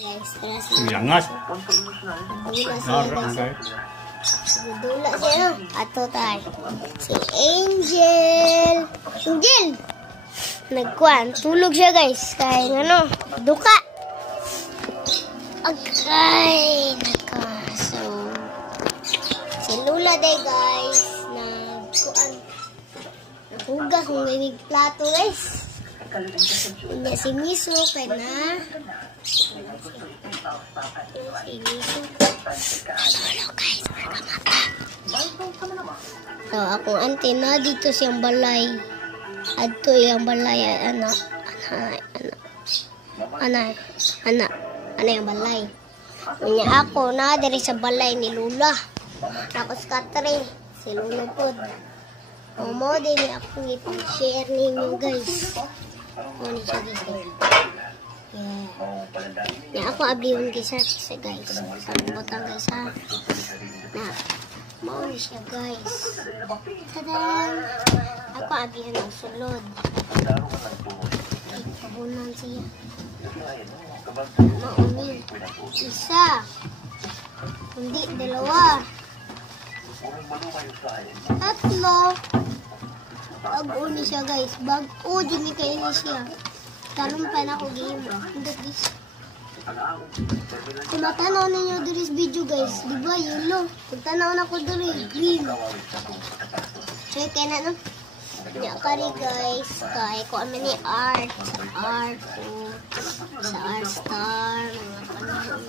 Guys, Yangas. dula siya guys. Dula siya no? Ato tayo. Si Angel. Angel! Nagkuhan. Tulog siya guys. Kaya ano, duka. Okay. So, si Lula day guys. Nagkuhan. Nahugas kung may plato guys. Hindi si Miso kaya na. Si Miso. Hello guys, so akong auntie na dito siyang balay. Adto yung balay anak yung balay. Unya ako na diri sa balay ni Lula. Tapos Catherine, si Lula po. Mo din ako i-share ninyo guys. Ano siya guys? Yeah. Ako abliwan guys sa guys. Sa butang guys ha. Na. Mau siya guys. Tadaan. Ako abliwan ng sulod. Pabunan siya. Maumin. Isa. Hindi, dalawa. Tatlo. Bago ni siya guys. Bago din ni kayo siya. Talong pa na ako game. Hindi guys. Kung matanaw ninyo diri sa video guys. Diba yellow? Kung tanaw na ko diri green. So kaya na no? Kanya kari guys. Kaya ko amin ni art. Art ko. Sa art star. Mga panahon.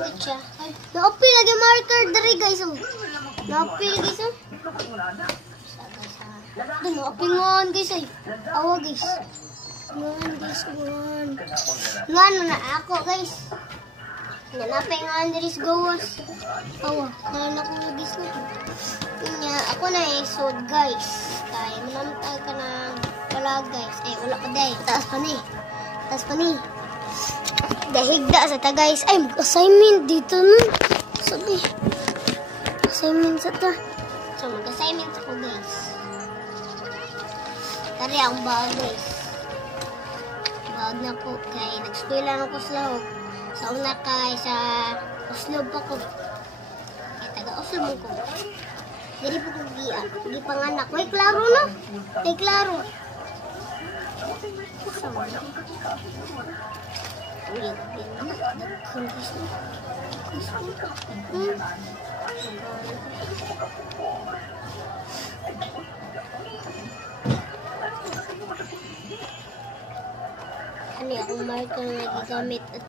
Wait siya. Naapil lagi marker diri guys. Naapil guys. Doon, apingon guys ay. Awa guys. Ngan guys, ngan. Ngan na ako guys. Nanapingon diri sa gawas. Awa, ngan ako na guys na. Kanya, ako na isod guys. Kaya manamtag ka na wala guys. Ay, wala ka day. Taas pa ni. Taas pa ni. Dahigda sa ta guys. Ay, mag-assignment dito nun. Sabi. Assignment sa ta. So, mag-assignment ako guys. Kari ang bag guys. Bag na ko kay nag-eskwela na ko sa lahog. Sa una kay sa Oslob pa ko. Kay taga-Oslob ko. Dili po ko gipanganak. May klaro no? May klaro. Ano akong marker na gigamit at